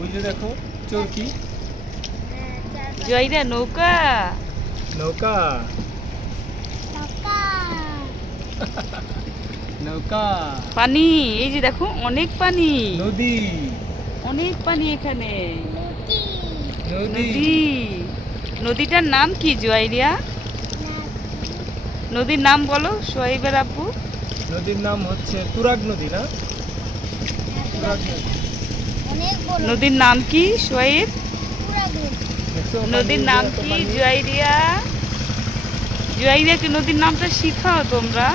ওই যে দেখো চরকি। জয়রা নৌকা। নৌকা নৌকা। পানি, এই যে দেখো অনেক পানি। নদী অনেক পানি এখানে। নদী। নদী। নদীটার নাম কি জয়রিয়া? নদীর নাম বলো সোহেবের আব্বু। নদীর নাম হচ্ছে তুরাগ নদী না? তুরাগ নদী। নদীর নাম কি সোহেব? দেখছো নদীর পানি, নাম এত কি পানি। জয়রিয়া? জয়রিয়াকে নদীর নামটা শিখাও তোমরা।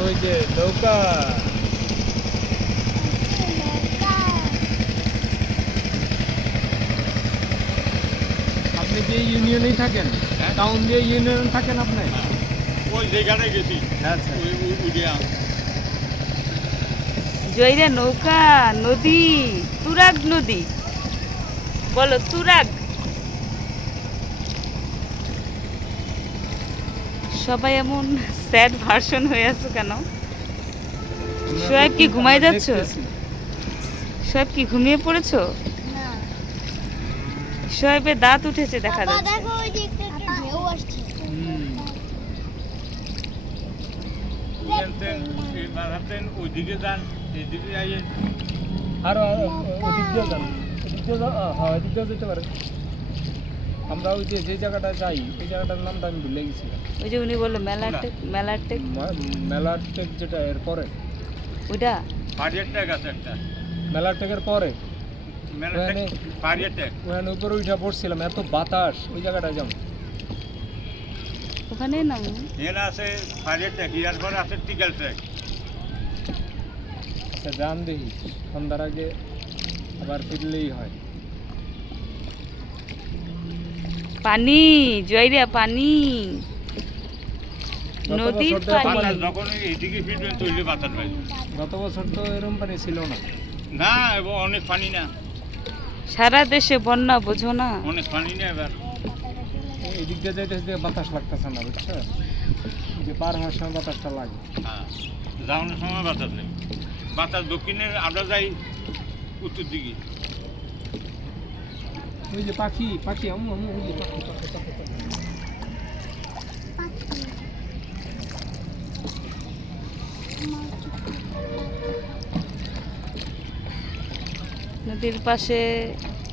ওই যে নৌকা। আপনি কি এই ইউনিয়নেই থাকেন? টাউন দিয়ে ইউনিয়ন থাকেন আপনি? ওই যেখানে গেছি আচ্ছা। ওই উড়িয়া জয়রিয়া নৌকা, নদী, তুরাগ নদী। বলো তুরাগ। সবাই এমন স্যাড ভার্সন হয়ে আছো কেন? সোহেব কি ঘুমায় যাচ্ছ? সোহেব কি ঘুমিয়ে পড়েছো? সোহেবের দাঁত উঠেছে দেখা যাচ্ছে। ওইদিকে যান এদিকে যাইয়ে আরো ওদিক দিয়ে যান, ওদিক দিয়ে হ্যাঁ ওদিক দিয়ে যেতে পারেন। আমরা ওই যে জায়গাটা যাই ওই জায়গাটার নামটা আমি ভুলে গেছিলাম। ওই যে উনি বললো মেলাটেক, মেলাটেক মেলার টেক যেটা এর পরে, ওইটা। পাড়িয়ারটা আছে একটা মেলার টেকের পরে মেলাটা পাড়িয়ারটা ওখানে উপরে উঠে পড়ছিলাম, এত বাতাস ওই জায়গাটা যেমন। ওখানে নাম এখানে আছে পাড়িয়ারটা ইয়ার পরে আছে টিকেল ট্রেক। আচ্ছা যান দেখি, সন্ধ্যার আগে আবার ফিরলেই হয়। পানি, জয়রিয়া পানি, গত নদীর বছর তো এত পানি। পানি- যখন এইদিকে ফিরবেন তৈরি বাতাস পাই গত বছর তো এরকম পানি ছিল না। না এবং অনেক পানি না, সারা দেশে বন্যা, বোঝো না? অনেক পানি না এবার। এই দিক দিয়ে যাইতে যাইতে বাতাস লাগতেছে না, বুঝছো? এই যে পার হওয়ার সময় বাতাসটা লাগে। হ্যাঁ যাওয়ানোর সময় বাতাস নেই, বাতাস দক্ষিণের আমরা যাই উত্তর দিকে। ওই যে পাখি পাখি আম্মু আম্মু ওই যে পাখি পাখি পাখি পাখি। নদীর পাশে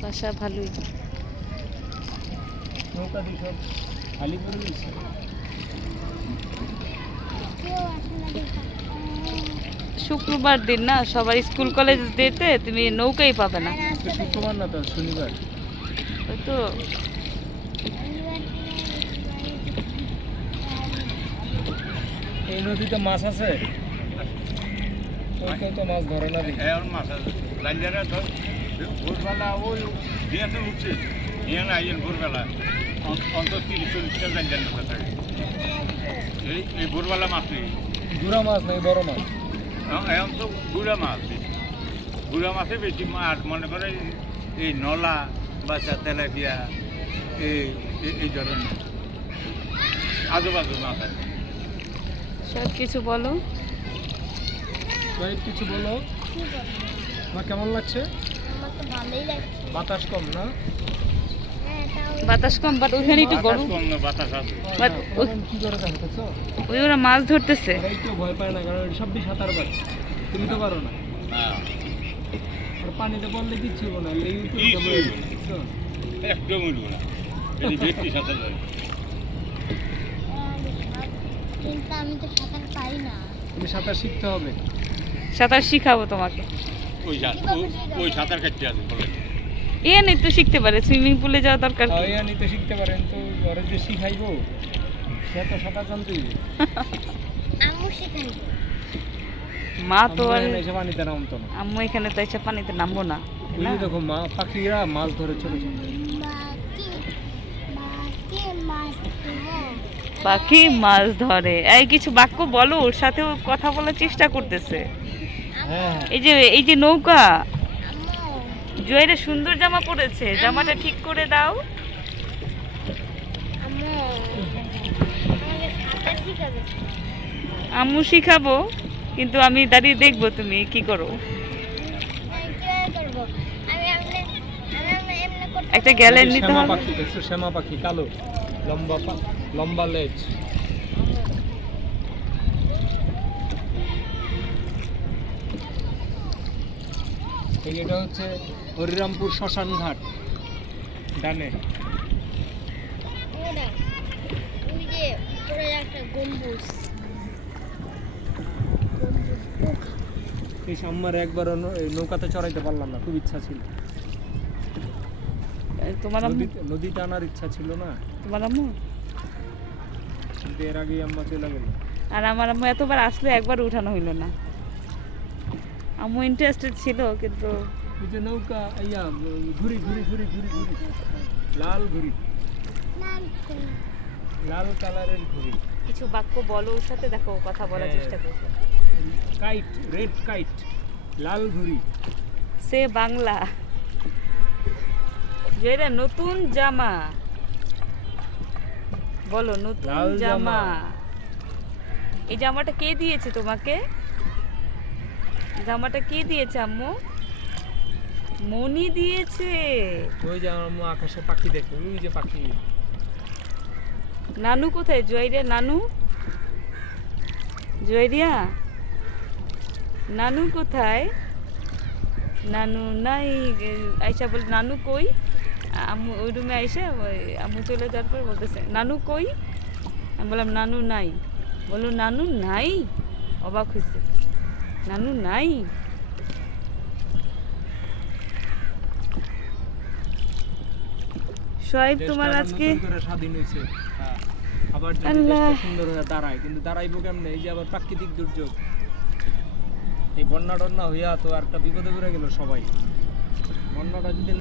বাসা ভালোই। নৌকা দিয়ে সব খালি করে দিয়েছে। শুক্রবার দিন না, সবার স্কুল কলেজ ডেতে তুমি নৌকাই পাবে না। আজকে শুক্রবার না তো, শনিবার। ওই তো এই নদীতে মাছ আছে, ওই তো মাছ ধরে না দেখি। এখন মাছ আছে লাইজারা ধর ভোরবেলা ওই দিয়াতে উঠছে দিয়ান আইয়েন ভোরবেলা অন্তত 30-40টা লাইজার মাছ থাকে। এই ভোরবেলা মাছ নেই, গুড়া মাছ নাই, বড় মাছ। এখন তো গুড়া মাছ, গুড়া মাছে বেশি মাছ মনে করে এই নলা বাচ্চা তেলাপিয়া এই ধরনের আজেবাজে মাছ আছে। সব কিছু বলো। ভাই কিছু বলো, তোমার কেমন লাগছে? বাতাস কম না? বাতাস কম, বাট ওইখানে একটু বাতাস গরম। কম না, বাতাস আছে। But ওখানে কি করে দেখতেছো? ওই ওরা মাছ ধরতেছে। ওরা একটু ভয় পায় না, কারণ সব সাঁতার পারে, তুমি তো পারো না। হ্যাঁ আর পানিতে পড়লে কিচ্ছু হবে না, এই উপরে কিচ্ছু যাবে, হবে না। বুঝছো? একদম উঠব না, এই ব্যক্তি সাঁতার যায়। কিন্তু আমি তো সাঁতার পারি না। তুমি সাঁতার শিখতে হবে। সাঁতার শিখাবো তোমাকে। ওই সাঁতার কাটতে আছে বলে এ নেই তো শিখতে পারে, সুইমিং পুলে যাওয়া দরকার কি? ইয়া নিতে শিখতে পারেন তো, ঘরে যে শিখাইবো সে তো সাঁতার জানতেই হবে। আম্মু শেখাই। মা তো আর আমরা এসে পানিতে নামতো না। আম্মু এখানে তো এসে পানিতে নামবো না। ওই যে দেখো মা পাখিরা মাছ ধরে ছোট ছোট। বাকি বাকি মাছ দেবো। পাখি মাছ ধরে। এই কিছু বাক্য বলো, ওর সাথে ও কথা বলার চেষ্টা করতেছে। হ্যাঁ এই যে নৌকা। আম্মু জয়ের সুন্দর জামা পরেছে, জামাটা ঠিক করে দাও। আম্মু আমাকে সাঁতার শিখাবে। আম্মু শিখাবো, কিন্তু আমি দাঁড়িয়ে দেখবো তুমি কি করো। আমি কিভাবে করবো? আমি একটা গ্যালেন এই যে নিতে শ্যামা হবে। পাখি দেখছো, শ্যামা পাখি কালো, লম্বা লম্বা লেজ। এই যে এটা হচ্ছে হরিরামপুর শ্মশান ঘাট, ডানে। ওটা ওই যে উপরে একটা গম্বুজ এই আমার একবার নৌকাতে চড়াইতে পারলাম না, খুব ইচ্ছা ছিল। তোমার আম্মু, নদীতে আনার ইচ্ছা ছিল না, তোমার আম্মু কিন্তু এর আগেই আম্মা চলে গেল। আর আমার আম্মু এতবার আসলে একবার উঠানো হইলো না। আম্মু ইন্টারেস্টেড ছিল কিন্তু এই যে নৌকা, ইয়া ঘুরি ঘুরি ঘুরি ঘুরি ঘুরি, লাল ঘুরি, লাল কালারের ঘুরি, কিছু বাক্য বলো ওর সাথে, দেখো ও কথা বলার হ্যাঁ। চেষ্টা করছে। কাইট, রেড কাইট, লাল ঘুরি। সে বাংলা। যেটা নতুন জামা, বলো নতুন লাল জামা। জামা। এই জামাটা কে দিয়েছে তোমাকে? জামাটা কে দিয়েছে আম্মু? মনি দিয়েছে। ওই যে আমার আম্মু আকাশে পাখি দেখে, ওই যে পাখি। নানু কোথায়? জয়রিয়া নানু, জয়রিয়া নানু কোথায়? নানু নাই। আয়শা বল নানু কই? আম্মু ওই রুমে আইসা আম্মু চলে যাওয়ার পর বলতেছে নানু কই? আমি বললাম নানু নাই। বললো নানু নাই? অবাক হয়েছে, নানু নাই। সোহেব তোমার দেশটা আবার আজকে নতুন করে স্বাধীন হয়েছে। হ্যাঁ। আবার যদি আল্লাহ। দেশটা সুন্দর হয়ে দাঁড়ায়, কিন্তু দাঁড়াইবো কেমনে? এই যে আবার প্রাকৃতিক দুর্যোগ, এই বন্যা টন্যা হইয়া তো আর একটা বিপদে পড়ে গেল সবাই। বন্যাটা যদি